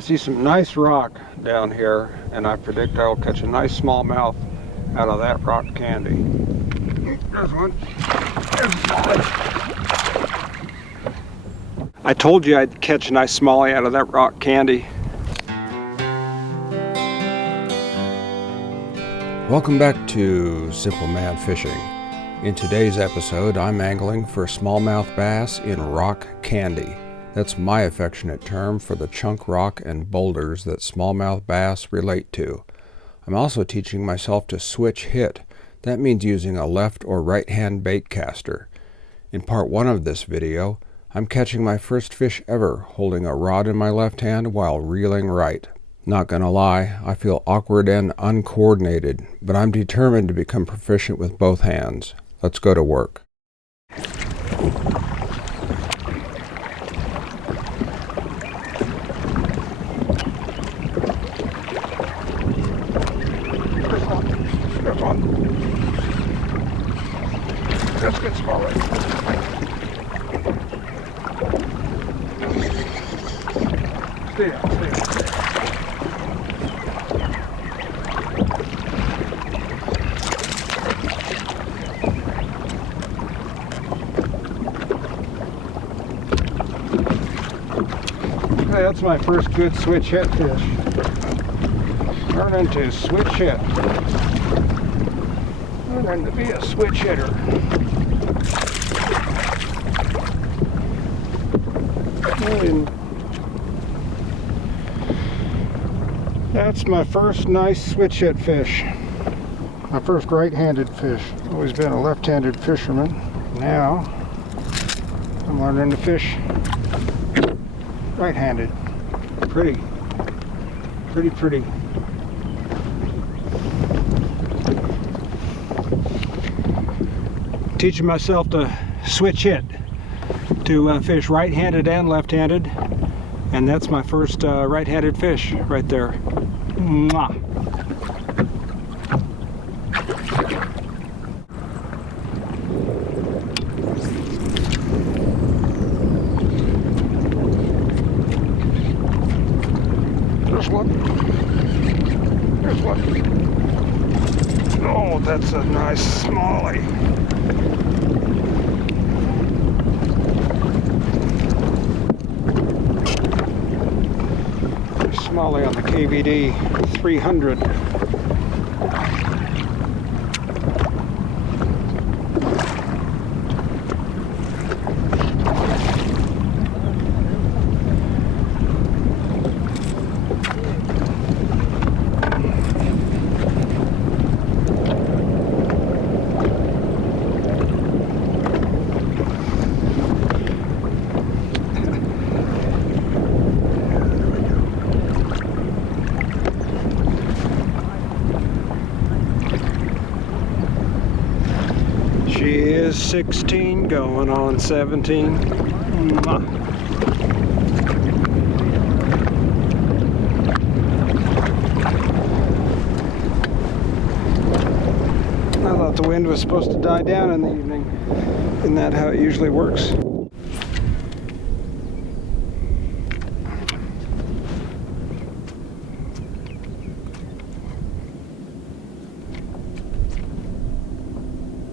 I see some nice rock down here, and I predict I'll catch a nice smallmouth out of that rock candy. There's one. There's a smallie. I told you I'd catch a nice smallie out of that rock candy. Welcome back to Simple Man Fishing. In today's episode, I'm angling for smallmouth bass in rock candy. That's my affectionate term for the chunk rock and boulders that smallmouth bass relate to. I'm also teaching myself to switch hit. That means using a left or right hand bait caster. In part 1 of this video, I'm catching my first fish ever, holding a rod in my left hand while reeling right. Not gonna lie, I feel awkward and uncoordinated, but I'm determined to become proficient with both hands. Let's go to work. That's good smallie. Stay down, stay down. Okay, that's my first good switch hit fish. Turn into switch hit. Learn to be a switch hitter. And that's my first nice switch hit fish. My first right-handed fish. Always been a left-handed fisherman. Now I'm learning to fish right-handed. Pretty. Teaching myself to switch hit, to fish right-handed and left-handed, and that's my first right-handed fish right there. Mwah. There's one. There's one. Oh, that's a nice smallie. Smallie on the KVD 300. She is 16, going on 17. Mwah. I thought the wind was supposed to die down in the evening. Isn't that how it usually works?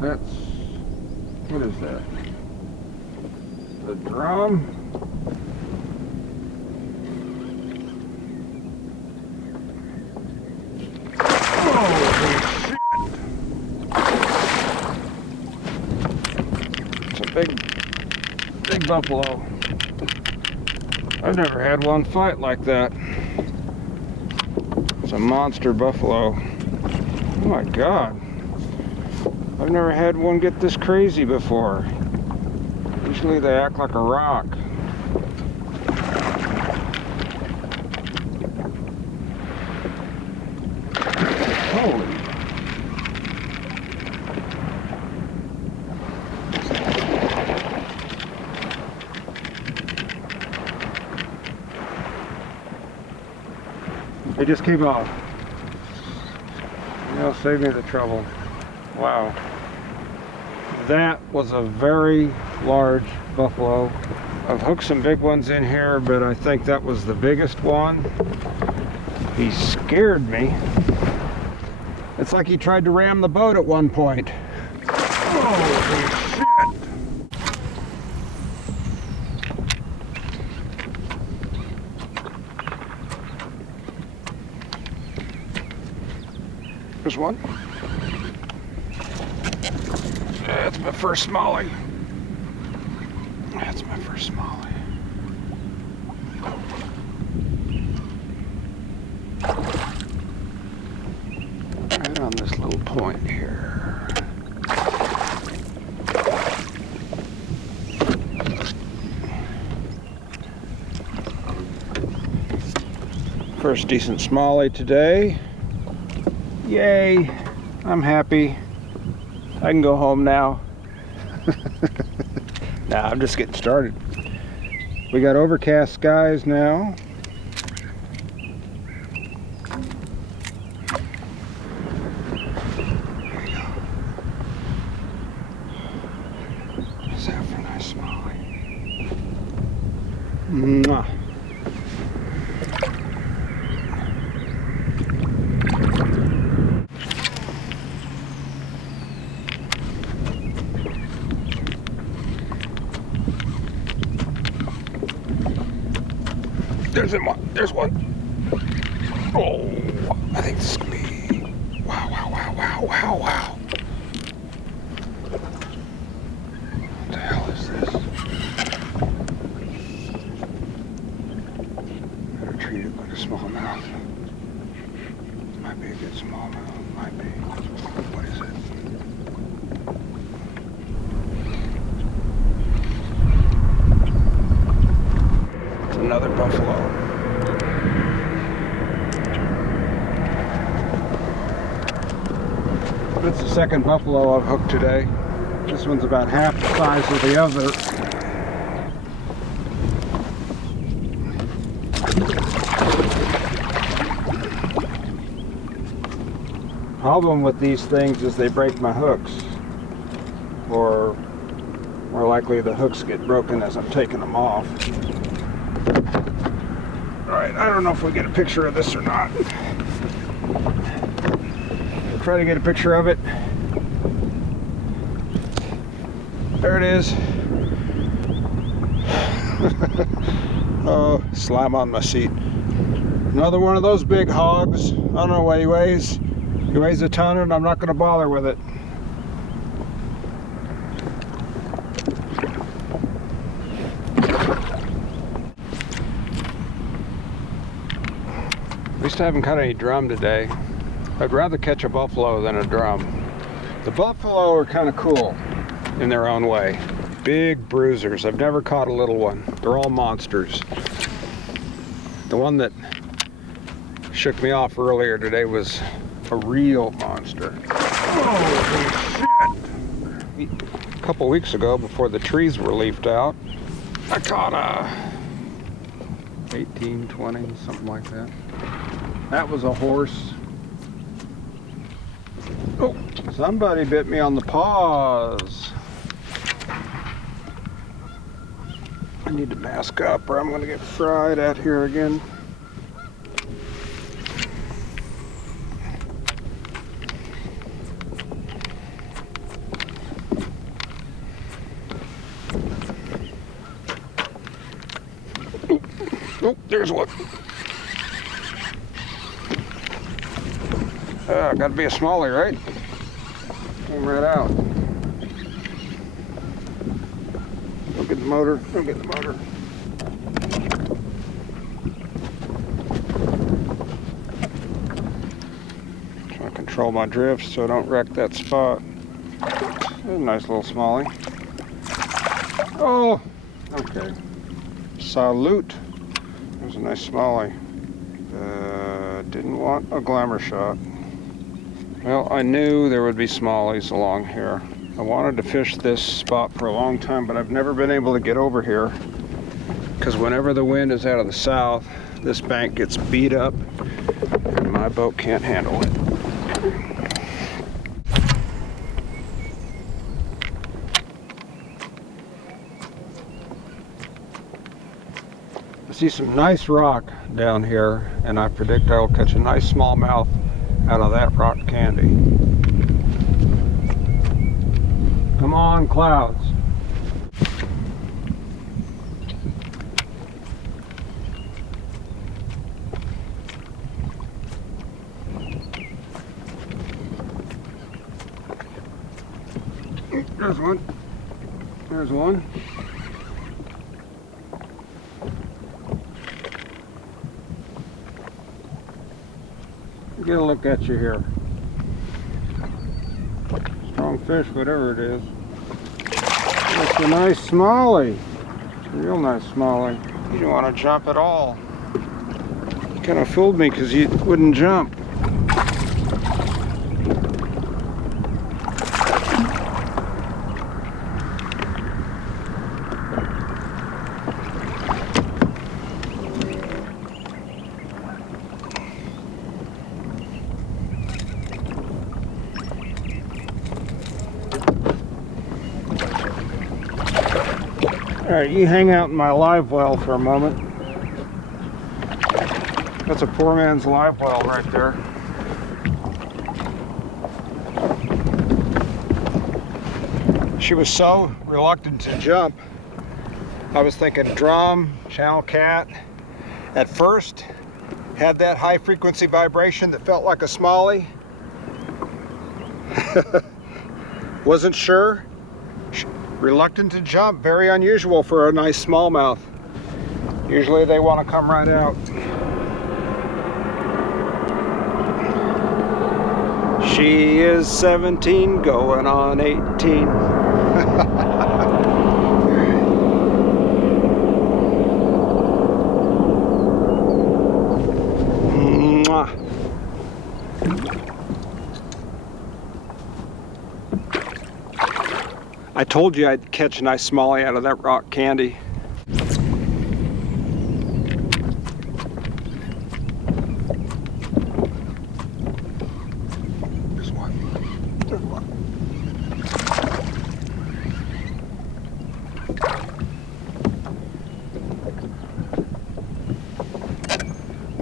That's, what is that? The drum? Holy shit! It's a big buffalo. I've never had one fight like that. It's a monster buffalo. Oh my God. I've never had one get this crazy before. Usually they act like a rock. Holy. They just came off. They'll save me the trouble. Wow. That was a very large buffalo. I've hooked some big ones in here, but I think that was the biggest one. He scared me. It's like he tried to ram the boat at one point. Holy shit! There's one. That's my first smallie. That's my first smallie. Right on this little point here. First decent smallie today. Yay, I'm happy. I can go home now. Nah, I'm just getting started. We got overcast skies now. There you go. What's that for a nice smallie? Mwah. There's one. Oh, I think this is gonna be. Wow, wow, wow, wow, wow, wow. What the hell is this? Better treat it like a smallmouth. Might be a good smallmouth. Might be. What is it? It's another buffalo. That's the second buffalo I've hooked today. This one's about half the size of the other. Problem with these things is they break my hooks, or more likely the hooks get broken as I'm taking them off. Alright, I don't know if we get a picture of this or not. Try to get a picture of it. There it is. Oh, slime on my seat. Another one of those big hogs. I don't know what he weighs. He weighs a ton, and I'm not going to bother with it. At least I haven't caught any drum today. I'd rather catch a buffalo than a drum. The buffalo are kind of cool in their own way. Big bruisers. I've never caught a little one. They're all monsters. The one that shook me off earlier today was a real monster. Holy shit! A couple weeks ago, before the trees were leafed out, I caught a 18, 20, something like that. That was a horse. Oh, somebody bit me on the paws. I need to mask up or I'm going to get fried out here again. Oh, there's one. Gotta be a smallie, right? Came right out. Don't get the motor. Don't get the motor. Trying to control my drift so I don't wreck that spot. That's a nice little smallie. Oh, okay. Salute. There's a nice smallie. Didn't want a glamour shot. Well, I knew there would be smallies along here. I wanted to fish this spot for a long time, but I've never been able to get over here because whenever the wind is out of the south, this bank gets beat up and my boat can't handle it. I see some nice rock down here, and I predict I'll catch a nice smallmouth out of that rock candy. Come on, clouds. There's one. There's one. Get a look at you here. Strong fish, whatever it is. It's a nice smallie. It's a real nice smallie. You didn't want to jump at all. You kind of fooled me because you wouldn't jump. Alright, you hang out in my live well for a moment. That's a poor man's live well right there. She was so reluctant to jump. I was thinking drum, channel cat. At first, had that high frequency vibration that felt like a smallie. Wasn't sure. Reluctant to jump, very unusual for a nice smallmouth. Usually they want to come right out. She is 17 going on 18. Mwah. I told you I'd catch a nice smallie out of that rock candy. There's one. There's one.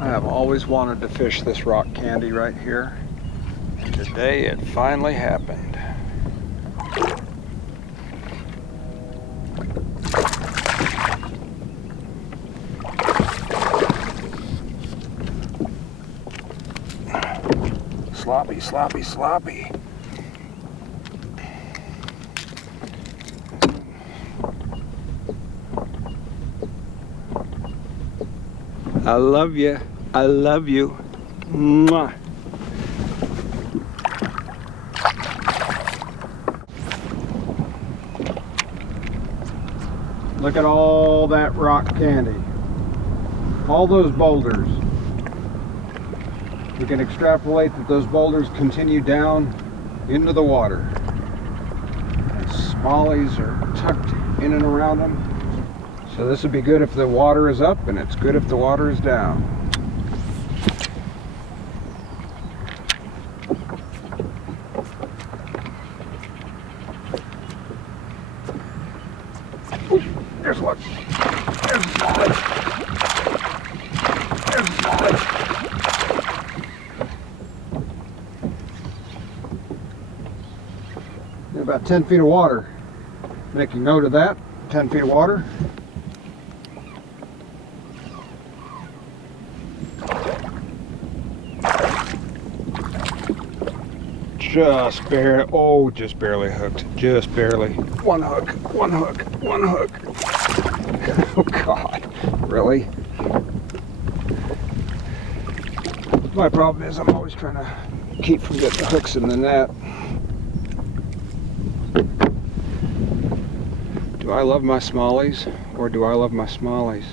I have always wanted to fish this rock candy right here. And today it finally happened. Sloppy, sloppy, sloppy. I love you. I love you. Mwah. Look at all that rock candy. All those boulders. We can extrapolate that those boulders continue down into the water. And smallies are tucked in and around them. So this would be good if the water is up, and it's good if the water is down. Ooh, there's one. There's a smallie. There's a smallie. About 10 feet of water. Making note of that. 10 feet of water. Just barely. Oh, just barely hooked. Just barely. One hook. One hook. One hook. Oh God. Really? My problem is I'm always trying to keep from getting the hooks in the net. Do I love my smallies, or do I love my smallies?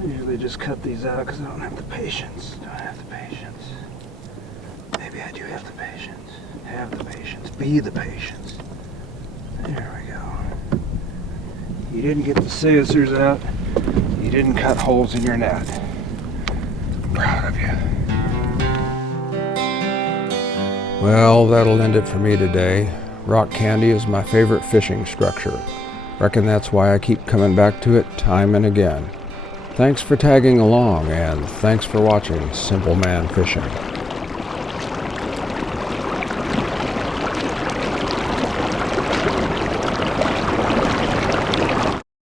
I usually just cut these out because I don't have the patience. Don't have the patience. Maybe I do have the patience. Have the patience. Be the patience. There we go. You didn't get the scissors out. You didn't cut holes in your net. I'm proud of you. Well, that'll end it for me today. Rock candy is my favorite fishing structure. Reckon that's why I keep coming back to it time and again. Thanks for tagging along, and thanks for watching Simple Man Fishing.